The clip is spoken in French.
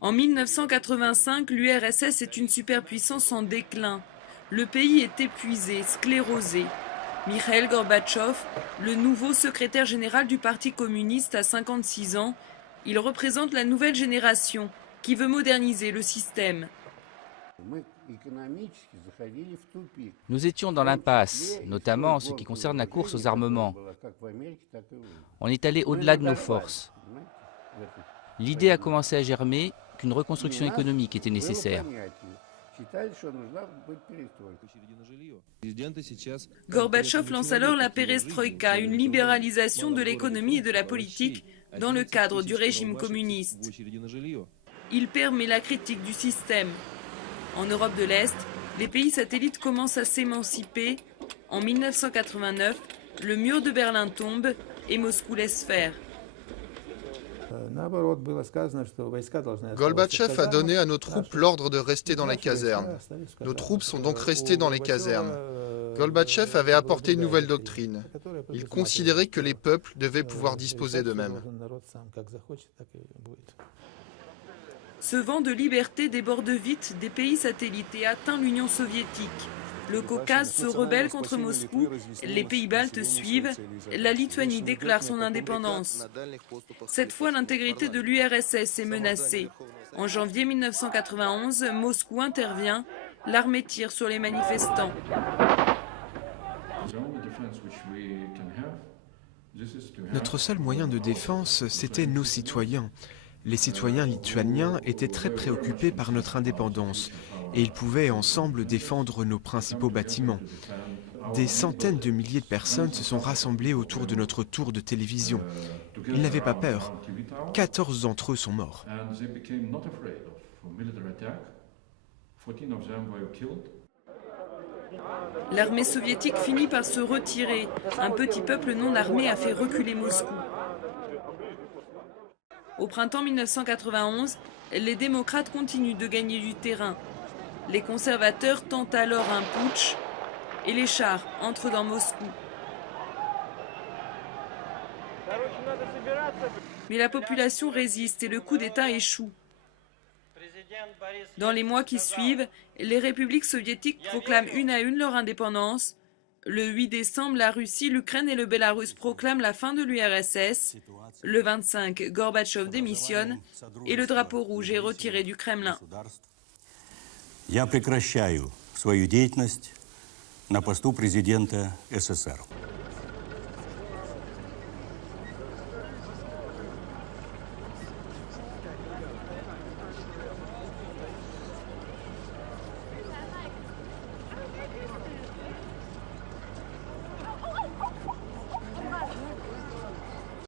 En 1985, l'URSS est une superpuissance en déclin. Le pays est épuisé, sclérosé. Mikhail Gorbatchev, le nouveau secrétaire général du Parti communiste à 56 ans, il représente la nouvelle génération qui veut moderniser le système. Nous étions dans l'impasse, notamment en ce qui concerne la course aux armements. On est allé au-delà de nos forces. L'idée a commencé à germer qu'une reconstruction économique était nécessaire. Gorbatchev lance alors la perestroïka, une libéralisation de l'économie et de la politique dans le cadre du régime communiste. Il permet la critique du système. En Europe de l'Est, les pays satellites commencent à s'émanciper. En 1989, le mur de Berlin tombe et Moscou laisse faire. Gorbatchev a donné à nos troupes l'ordre de rester dans les casernes. Nos troupes sont donc restées dans les casernes. Gorbatchev avait apporté une nouvelle doctrine. Il considérait que les peuples devaient pouvoir disposer d'eux-mêmes. Ce vent de liberté déborde vite des pays satellites et atteint l'Union soviétique. Le Caucase se rebelle contre Moscou, les pays baltes suivent, la Lituanie déclare son indépendance. Cette fois, l'intégrité de l'URSS est menacée. En janvier 1991, Moscou intervient, l'armée tire sur les manifestants. Notre seul moyen de défense, c'était nos citoyens. Les citoyens lituaniens étaient très préoccupés par notre indépendance et ils pouvaient ensemble défendre nos principaux bâtiments. Des centaines de milliers de personnes se sont rassemblées autour de notre tour de télévision. Ils n'avaient pas peur. 14 d'entre eux sont morts. L'armée soviétique finit par se retirer. Un petit peuple non armé a fait reculer Moscou. Au printemps 1991, les démocrates continuent de gagner du terrain. Les conservateurs tentent alors un putsch et les chars entrent dans Moscou. Mais la population résiste et le coup d'État échoue. Dans les mois qui suivent, les républiques soviétiques proclament une à une leur indépendance. Le 8 décembre, la Russie, l'Ukraine et le Bélarus proclament la fin de l'URSS. Le 25, Gorbatchev démissionne et le drapeau rouge est retiré du Kremlin. Я прекращаю свою деятельность на посту президента СССР.